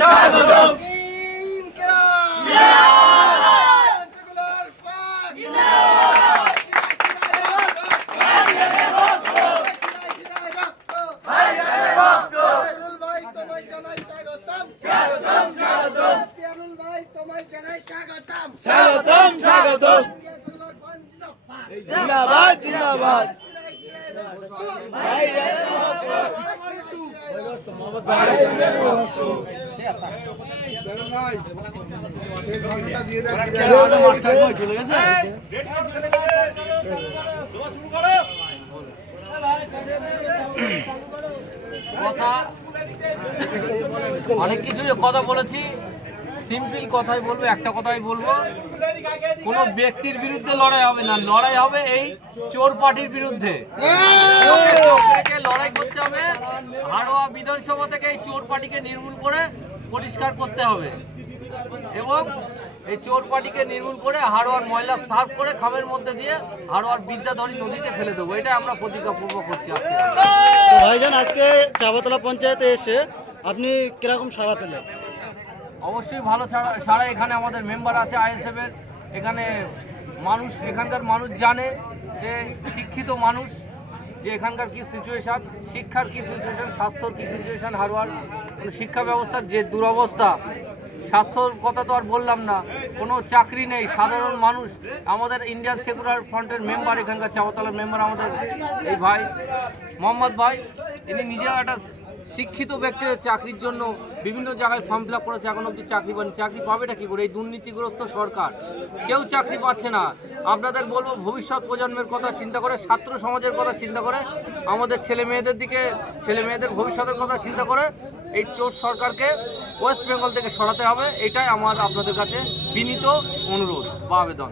স্বাগতম স্বাগতম স্বাগতম জিন্দাবাদ জিন্দাবাদ কথা অনেক কিছু কথা বলেছি, সিম্পল কথাই বলবো, একটা কথাই বলবো, কোনো ব্যক্তির বিরুদ্ধে লড়াই হবে না, লড়াই হবে এই চোর পার্টির বিরুদ্ধে। লড়াই করতে হবে, হাড়োয়া বিধানসভা থেকে এই চোর পার্টিকে নির্মূল করে পরিষ্কার করতে হবে এবং এই চোর পার্টিকে নির্মূল করে হাড়োয়ার ময়লা সাফ করে খামের মধ্যে দিয়ে হাড়োয়ার বিদ্যাধরী নদীতে ফেলে দেবো, এটা আমরা প্রতিজ্ঞাপূর্বক করছি আজকে। তো ভাইজান, আজকে চাপাতলা পঞ্চায়েতে এসে আপনি কিরকম সাড়া পেলেন? অবশ্যই ভালো সারা। এখানে আমাদের মেম্বার আছে আইএসএফ এর, এখানে মানুষ, এখানকার মানুষ জানে যে শিক্ষিত মানুষ, যে এখানকার কি সিচুয়েশান, শিক্ষার কি সিচুয়েশান, স্বাস্থ্যর কি সিচুয়েশান, হাড়োয়ার শিক্ষা ব্যবস্থার যে দুরবস্থা, স্বাস্থ্যর কথা তো আর বললাম না, কোনো চাকরি নেই, সাধারণ মানুষ। আমাদের ইন্ডিয়ান সেকুলার ফ্রন্টের মেম্বার, এখানকার চাপাতলার মেম্বার আমাদের এই ভাই মোহাম্মদ ভাই, ইনি নিজে একটা শিক্ষিত ব্যক্তি, চাকরির জন্য বিভিন্ন জায়গায় ফর্ম ফিল আপ করেছে, এখন অব্দি চাকরি পায়নি। চাকরি পাবেটা কী করে? এই দুর্নীতিগ্রস্ত সরকার, কেউ চাকরি পাচ্ছে না। আপনাদের বলবো, ভবিষ্যৎ প্রজন্মের কথা চিন্তা করে, ছাত্র সমাজের কথা চিন্তা করে, আমাদের ছেলে মেয়েদের ভবিষ্যতের কথা চিন্তা করে এই চোর সরকারকে ওয়েস্ট বেঙ্গল থেকে সরাতে হবে। এটাই আমার আপনাদের কাছে বিনীত অনুরোধ বা আবেদন।